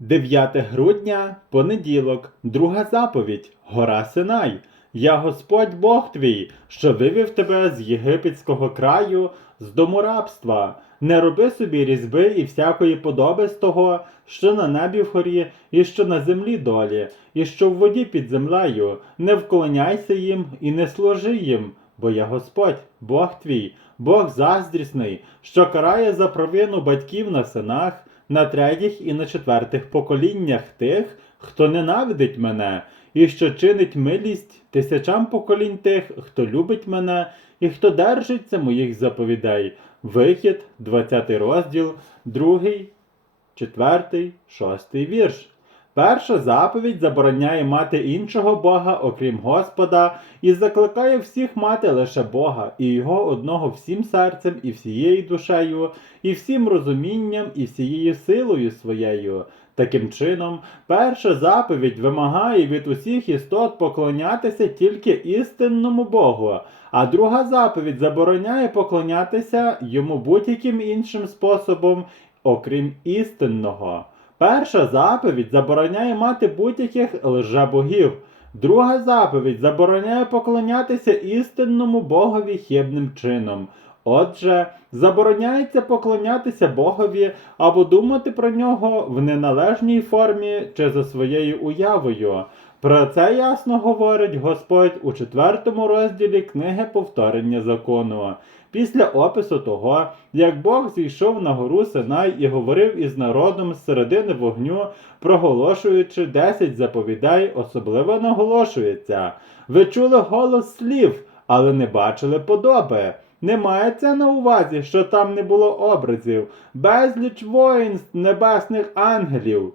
9 грудня, понеділок, друга заповідь, гора Синай. Я Господь Бог твій, що вивів тебе з єгипетського краю, з дому рабства. Не роби собі різьби і всякої подоби з того, що на небі вгорі, і що на землі долі, і що в воді під землею. Не вклоняйся їм і не служи їм, бо я Господь, Бог твій, Бог заздрісний, що карає за провину батьків на синах, на третіх і на четвертих поколіннях тих, хто ненавидить мене, і що чинить милість тисячам поколінь тих, хто любить мене і хто держиться моїх заповідей. Вихід, 20 розділ, 2, 4, 6 вірш. Перша заповідь забороняє мати іншого Бога, окрім Господа, і закликає всіх мати лише Бога, і його одного всім серцем, і всією душею, і всім розумінням, і всією силою своєю. Таким чином, перша заповідь вимагає від усіх істот поклонятися тільки істинному Богу, а друга заповідь забороняє поклонятися йому будь-яким іншим способом, окрім істинного. Перша заповідь забороняє мати будь-яких лжебогів. Друга заповідь забороняє поклонятися істинному Богові хибним чином. Отже, забороняється поклонятися Богові або думати про нього в неналежній формі чи за своєю уявою. Про це ясно говорить Господь у четвертому розділі книги Повторення закону. Після опису того, як Бог зійшов на гору Синай і говорив із народом з середини вогню, проголошуючи 10 заповідей, особливо наголошується. Ви чули голос слів, але не бачили подоби. Не мається на увазі, що там не було образів, безліч воїнств небесних ангелів.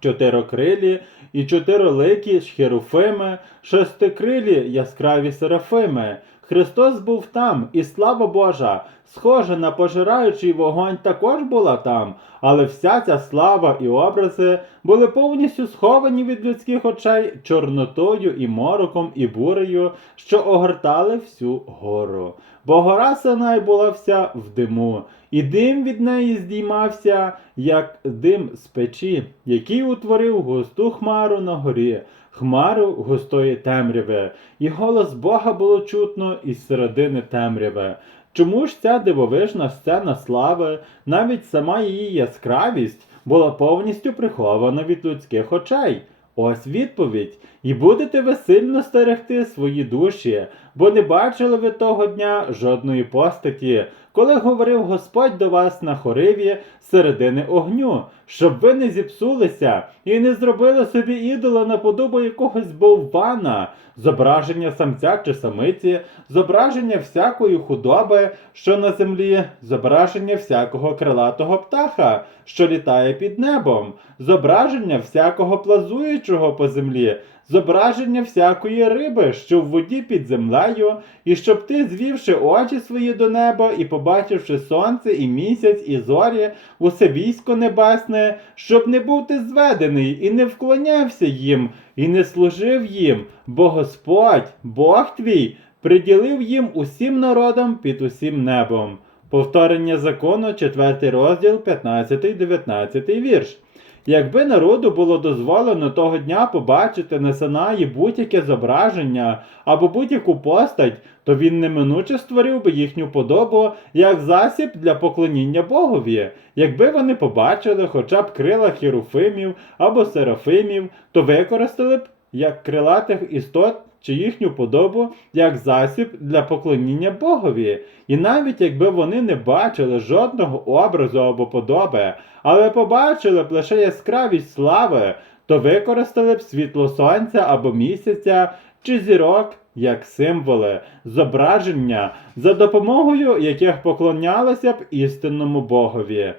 Чотирокрилі і чотириликі херуфими, шестикрилі яскраві серафими. Христос був там, і слава Божа, схожа на пожираючий вогонь також була там, але вся ця слава і образи були повністю сховані від людських очей чорнотою і мороком і бурею, що огортали всю гору. Бо гора Синай була вся в диму, і дим від неї здіймався, як дим з печі, який утворив густу хмару на горі, хмару густої темряви, і голос Бога було чутно із середини темряви. Чому ж ця дивовижна сцена слави, навіть сама її яскравість, була повністю прихована від людських очей? Ось відповідь. І будете ви сильно стерегти свої душі, бо не бачили ви того дня жодної постаті, коли говорив Господь до вас на хориві середини огню, щоб ви не зіпсулися і не зробили собі ідола на подобу якогось боввана, зображення самця чи самиці, зображення всякої худоби, що на землі, зображення всякого крилатого птаха, що літає під небом, зображення всякого плазуючого по землі, зображення всякої риби, що в воді під землею, і щоб ти, звівши очі свої до неба і побачивши сонце і місяць, і зорі, усе військо небесне, щоб не був ти зведений і не вклонявся їм, і не служив їм, бо Господь, Бог твій, приділив їм усім народам під усім небом. Повторення закону, 4 розділ, 15-19 вірш. Якби народу було дозволено того дня побачити на Синаї будь-яке зображення або будь-яку постать, то він неминуче створив би їхню подобу як засіб для поклоніння Богові. Якби вони побачили хоча б крила хіруфимів або серафимів, то використали б як крилатих істот чи їхню подобу як засіб для поклоніння Богові. І навіть якби вони не бачили жодного образу або подоби, але побачили б лише яскравість слави, то використали б світло сонця або місяця чи зірок як символи, зображення, за допомогою яких поклонялися б істинному Богові.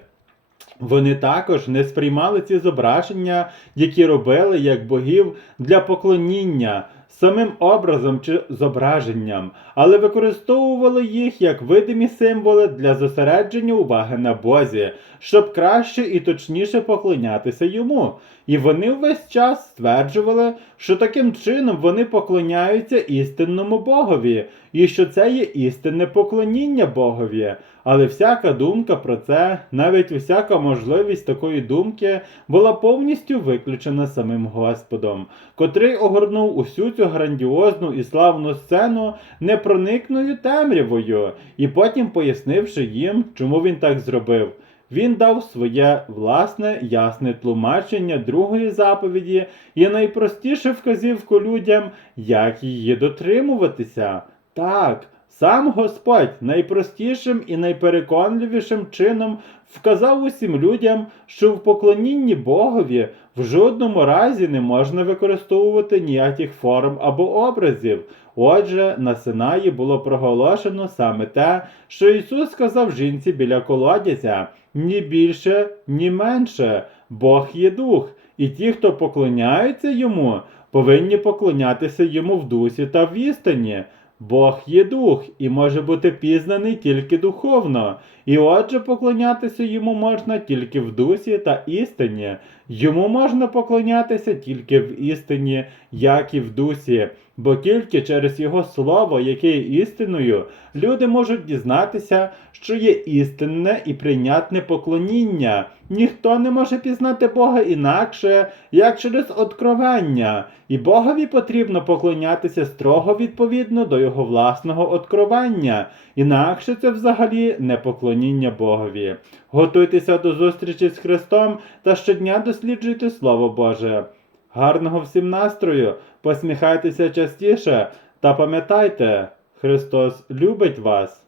Вони також не сприймали ці зображення, які робили як богів для поклоніння самим образом чи зображенням, але використовували їх як видимі символи для зосередження уваги на Бозі, щоб краще і точніше поклонятися йому. І вони весь час стверджували, що таким чином вони поклоняються істинному Богові, і що це є істинне поклоніння Богові. Але всяка думка про це, навіть всяка можливість такої думки, була повністю виключена самим Господом, котрий огорнув усю цю грандіозну і славну сцену непроникною темрявою, і потім пояснивши їм, чому він так зробив. Він дав своє власне ясне тлумачення другої заповіді і найпростіше вказівку людям, як її дотримуватися. Так, сам Господь найпростішим і найпереконливішим чином вказав усім людям, що в поклонінні Богові в жодному разі не можна використовувати ніяких форм або образів. Отже, на Синаї було проголошено саме те, що Ісус сказав жінці біля колодязя ні більше, ні менше. Бог є дух, і ті, хто поклоняються йому, повинні поклонятися йому в дусі та в істині. Бог є дух і може бути пізнаний тільки духовно, і отже поклонятися йому можна тільки в дусі та істині. Йому можна поклонятися тільки в істині, як і в дусі, бо тільки через його слово, яке є істиною, люди можуть дізнатися, що є істинне і прийнятне поклоніння. Ніхто не може пізнати Бога інакше, як через откровення, і Богові потрібно поклонятися строго відповідно до його власного откровення, інакше це взагалі не поклоніння Богові. Готуйтеся до зустрічі з Христом та щодня досліджуйте Слово Боже. Гарного всім настрою, посміхайтеся частіше та пам'ятайте, Христос любить вас.